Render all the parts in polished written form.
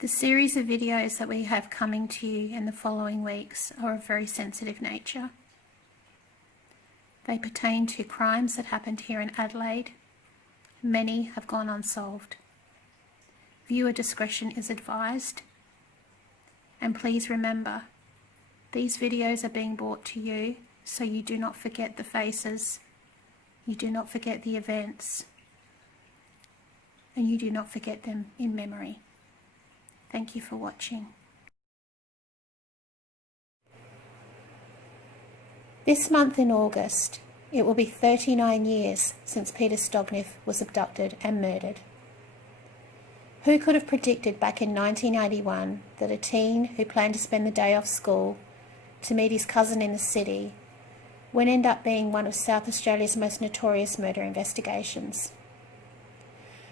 The series of videos that we have coming to you in the following weeks are of very sensitive nature. They pertain to crimes that happened here in Adelaide. Many have gone unsolved. Viewer discretion is advised. And please remember, these videos are being brought to you so you do not forget the faces, you do not forget the events, and you do not forget them in memory. Thank you for watching. This month in August, it will be 39 years since Peter Stogneff was abducted and murdered. Who could have predicted back in 1981 that a teen who planned to spend the day off school to meet his cousin in the city would end up being one of South Australia's most notorious murder investigations?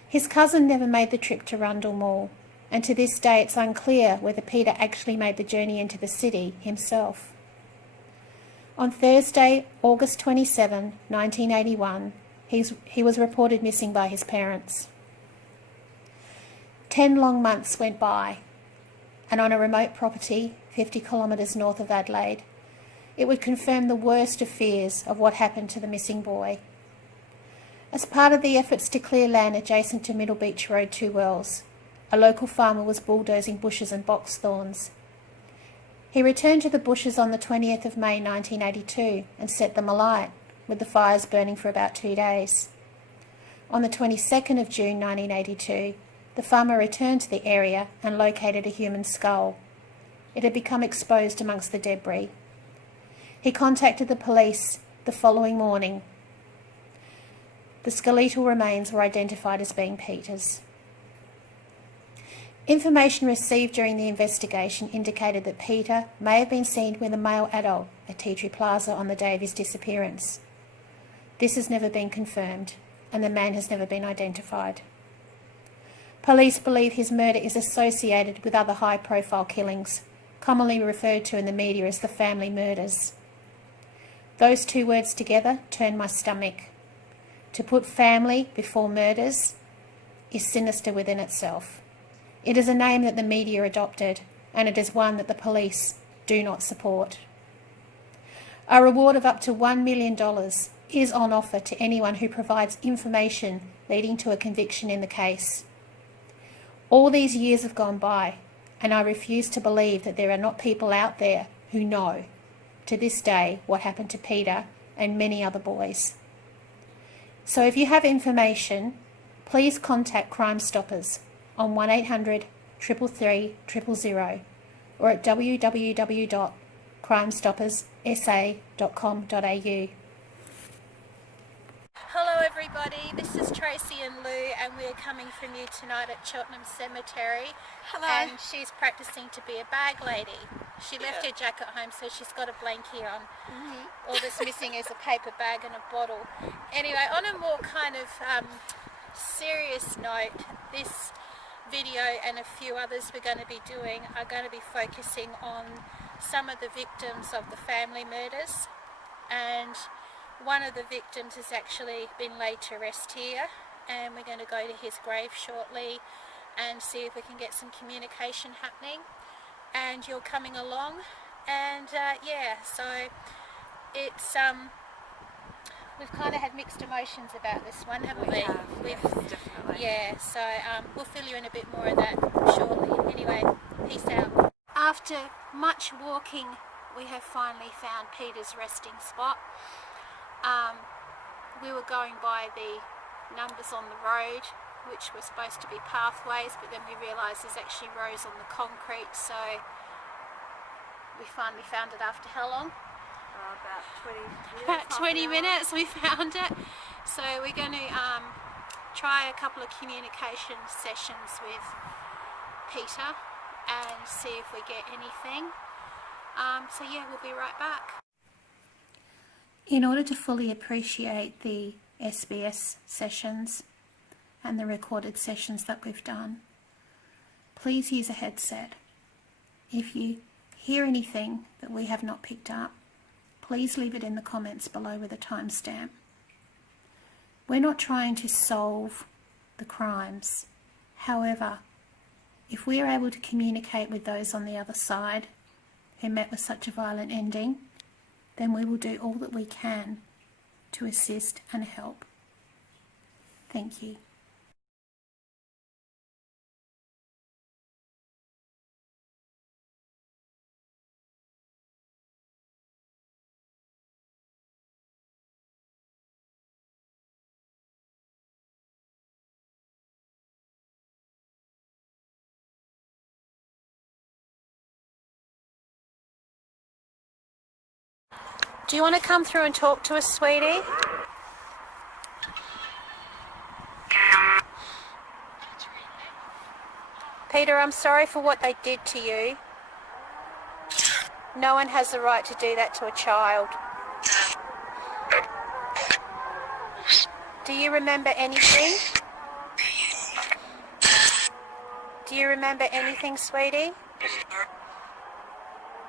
His cousin never made the trip to Rundle Mall, and to this day it's unclear whether Peter actually made the journey into the city himself. On Thursday, August 27, 1981, he was reported missing by his parents. 10 long months went by, and on a remote property 50 kilometres north of Adelaide, it would confirm the worst of fears of what happened to the missing boy. As part of the efforts to clear land adjacent to Middle Beach Road 2 Wells, a local farmer was bulldozing bushes and box thorns. He returned to the bushes on the 20th of May 1982 and set them alight, with the fires burning for about 2 days. On the 22nd of June 1982, the farmer returned to the area and located a human skull. It had become exposed amongst the debris. He contacted the police the following morning. The skeletal remains were identified as being Peter's. Information received during the investigation indicated that Peter may have been seen with a male adult at Tea Tree Plaza on the day of his disappearance. This has never been confirmed, and the man has never been identified. Police believe his murder is associated with other high-profile killings, commonly referred to in the media as the family murders. Those two words together turn my stomach. To put family before murders is sinister within itself. It is a name that the media adopted, and it is one that the police do not support. A reward of up to $1 million is on offer to anyone who provides information leading to a conviction in the case. All these years have gone by, and I refuse to believe that there are not people out there who know, to this day, what happened to Peter and many other boys. So if you have information, please contact Crime Stoppers on 1800 333 000 or at www.crimestopperssa.com.au. Hello everybody, this is Tracey and Lou, and we're coming from you tonight at Cheltenham Cemetery. Hello. And she's practicing to be a bag lady. She left her jacket home, so she's got a blankie on. All that's missing is a paper bag and a bottle. Anyway, on a more kind of serious note, this video and a few others we're going to be doing are going to be focusing on some of the victims of the family murders, and one of the victims has actually been laid to rest here, and we're going to go to his grave shortly and see if we can get some communication happening. And you're coming along, and yeah, so it's we've kind of had mixed emotions about this one, haven't we? Yes, definitely. Yeah, so we'll fill you in a bit more of that shortly. Anyway, peace out. After much walking, we have finally found Peter's resting spot. We were going by the numbers on the road, which were supposed to be pathways, but then we realised there's actually rows on the concrete, so we finally found it after how long? About 20 minutes. About 20 minutes we found it. So we're going to try a couple of communication sessions with Peter and see if we get anything. So yeah, we'll be right back. In order to fully appreciate the SBS sessions and the recorded sessions that we've done, please use a headset. If you hear anything that we have not picked up, please leave it in the comments below with a timestamp. We're not trying to solve the crimes. However, If we are able to communicate with those on the other side who met with such a violent ending, then we will do all that we can to assist and help. Thank you. Do you want to come through and talk to us, sweetie? Peter, I'm sorry for what they did to you. No one has the right to do that to a child. Do you remember anything? Do you remember anything, sweetie?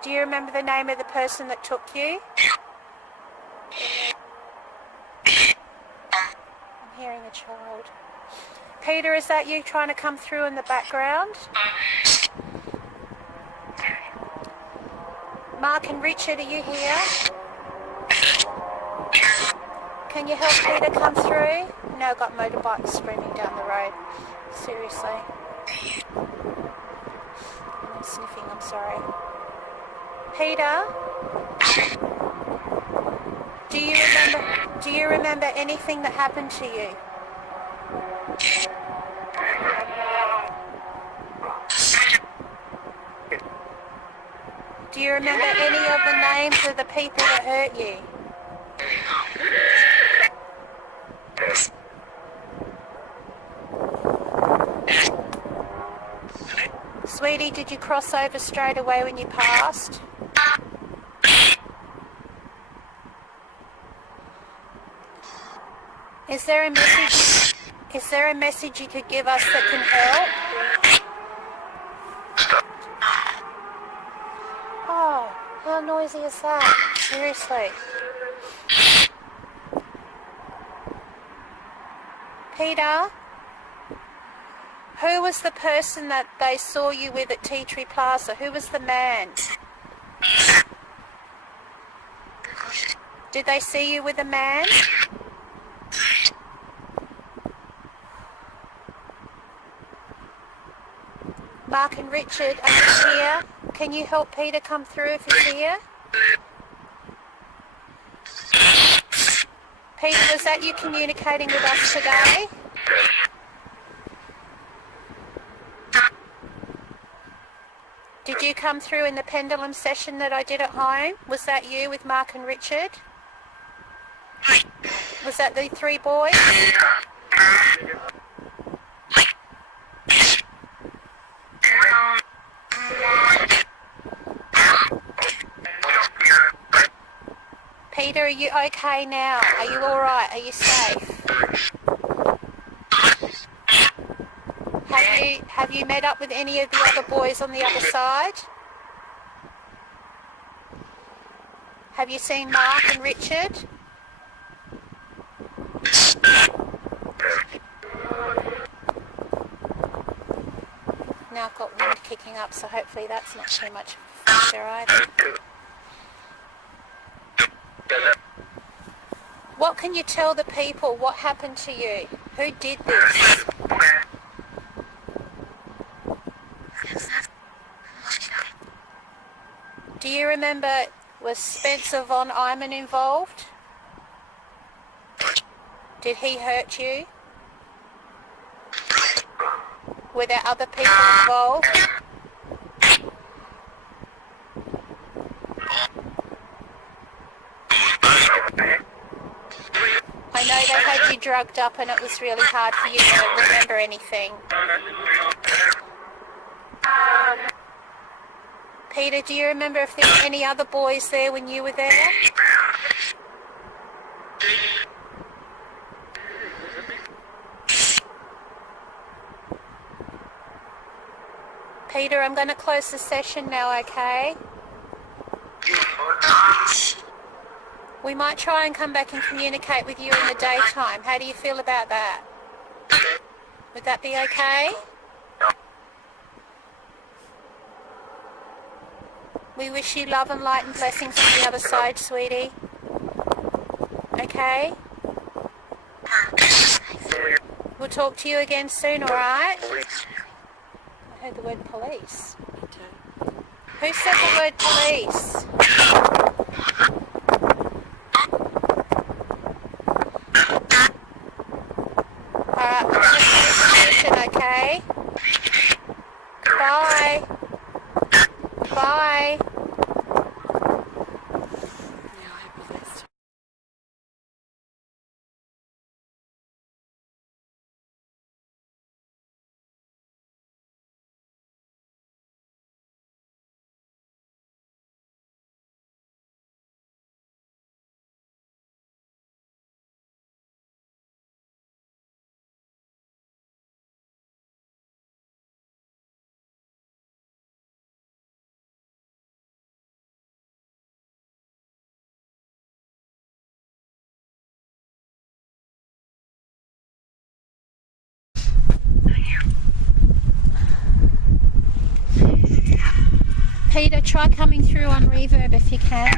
Do you remember the name of the person that took you? I'm hearing a child. Peter, is that you trying to come through in the background? Mark and Richard, are you here? Can you help Peter come through? No, I've got motorbikes screaming down the road. Seriously. I'm sniffing, I'm sorry. Peter? Do you remember anything that happened to you? Do you remember any of the names of the people that hurt you? Sweetie, did you cross over straight away when you passed? Is there a message you could give us that can help? Oh, how noisy is that? Seriously. Peter, who was the person that they saw you with at Tea Tree Plaza? Who was the man? Did they see you with a man? Mark and Richard, are you here? Can you help Peter come through if he's here? Peter, was that you communicating with us today? Did you come through in the pendulum session that I did at home? Was that you with Mark and Richard? Was that the three boys? Peter, are you okay now? Are you alright? Are you safe? Have you met up with any of the other boys on the other side? Have you seen Mark and Richard? Now I've got wind kicking up, so hopefully that's not too much of a factor either. What can you tell the people? What happened to you? Who did this? Do you remember, was Spencer von Eyman involved? Did he hurt you? Were there other people involved? I know they had you drugged up and it was really hard for you to remember anything. Peter, do you remember if there were any other boys there when you were there? Peter, I'm going to close the session now, okay? We might try and come back and communicate with you in the daytime. How do you feel about that? Would that be okay? We wish you love and light and blessings on the other side, sweetie. Okay? We'll talk to you again soon, alright? I heard the word police. Who said the word police? Alright, we're going to pay attention, okay? Bye. Bye. Peter, try coming through on reverb if you can.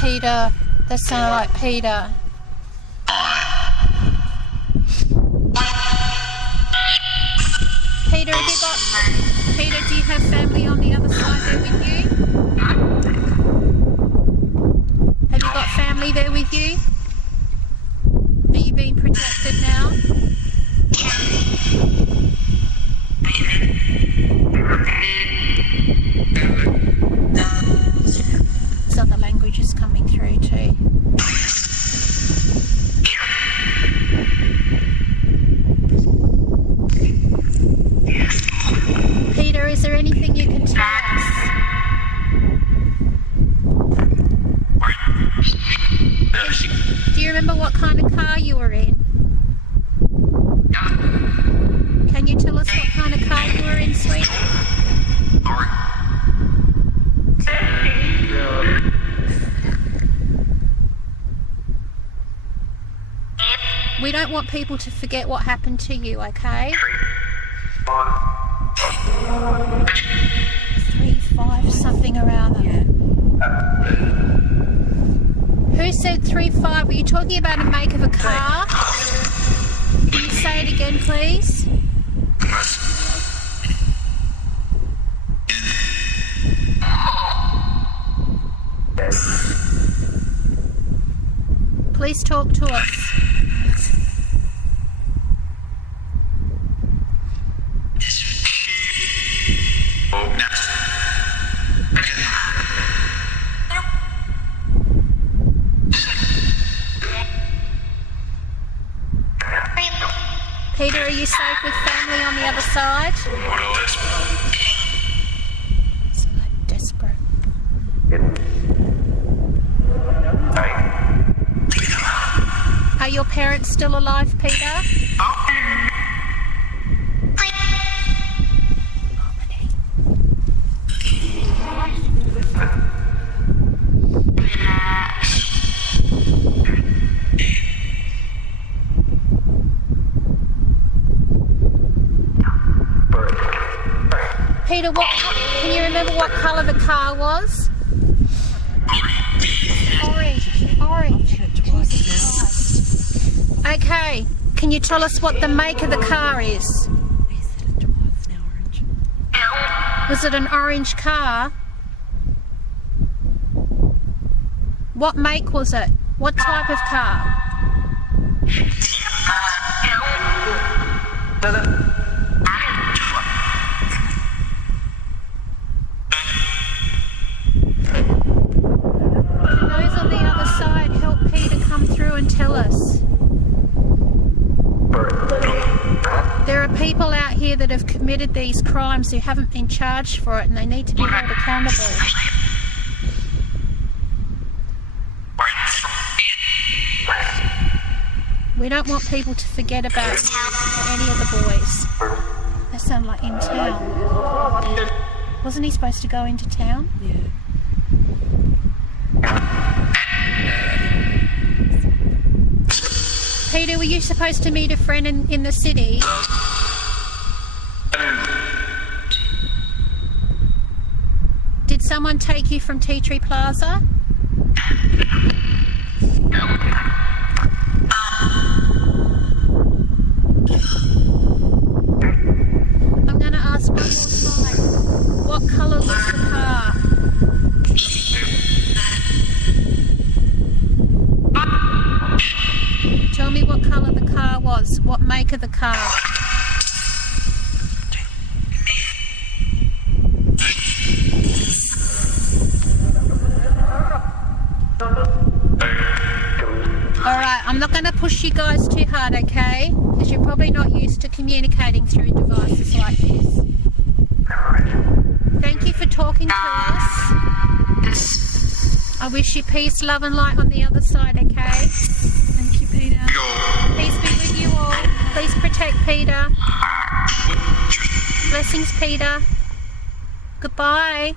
Peter, that sounded like Peter. Peter, Peter, do you have family on the other side there with you? Have you got family there with you? Are you being protected now? There's other languages coming through too. Peter, is there anything you can tell us? Do you remember what kind of car you were in? Can you tell us what kind of car you were in, sweetie? We don't want people to forget what happened to you, okay? 3-5, something or other. Yeah. Who said 3-5? Were you talking about a make of a car? Can you say it again, please? Please talk to us. Peter, are you safe with family on the other side? It's like desperate. Are your parents still alive, Peter? Peter, can you remember what colour the car was? Orange. Jesus Christ. Okay, can you tell us what the make of the car is? He said it was now orange. Was it an orange car? What make was it? What type of car? Those on the other side, help Peter come through and tell us. There are people out here that have committed these crimes who haven't been charged for it, and they need to be held accountable. We don't want people to forget about any of the boys. They sound like in town. Wasn't he supposed to go into town? Yeah. Peter, were you supposed to meet a friend in the city? someone take you from Tea Tree Plaza? I'm going to ask one more time. What colour was the car? Tell me what colour the car was. What make of the car? Alright, I'm not going to push you guys too hard, okay? Because you're probably not used to communicating through devices like this. Thank you for talking to us. I wish you peace, love and light on the other side, okay? Thank you, Peter. Peace be with you all. Please protect Peter. Blessings, Peter. Goodbye.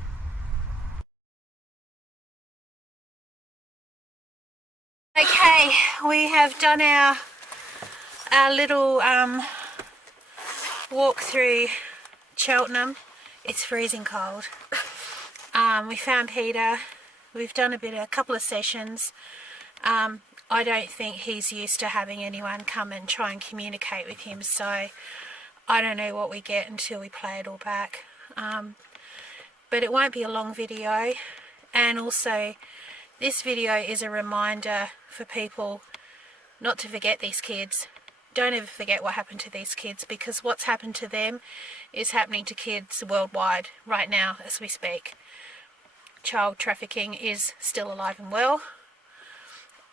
Okay, we have done our little walk through Cheltenham. It's freezing cold. We found Peter. We've done a couple of sessions. I don't think he's used to having anyone come and try and communicate with him, so I don't know what we get until we play it all back. But it won't be a long video, and also this video is a reminder for people not to forget these kids. Don't ever forget what happened to these kids, because what's happened to them is happening to kids worldwide right now as we speak. Child trafficking is still alive and well,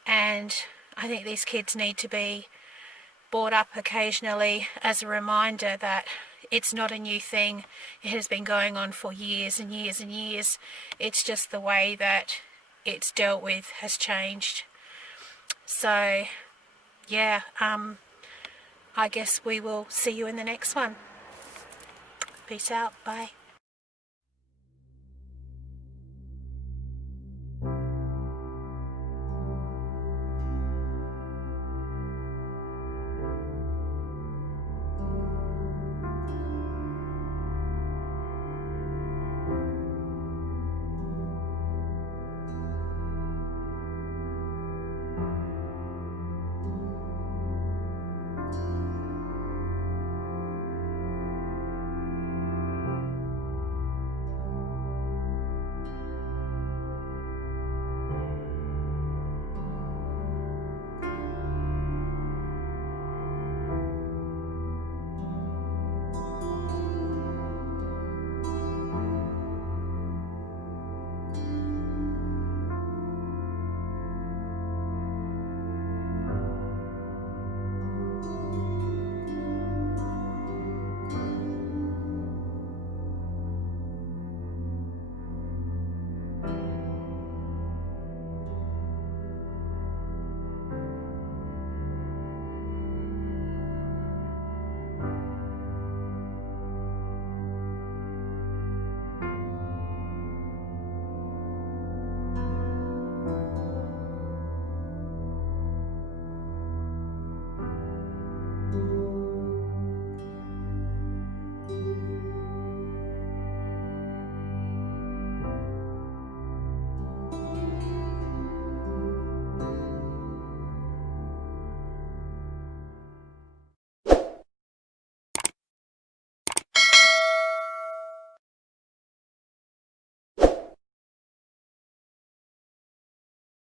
and I think these kids need to be brought up occasionally as a reminder that it's not a new thing. It has been going on for years and years and years. It's just the way that it's dealt with has changed. So yeah, I guess we will see you in the next one. Peace out. Bye.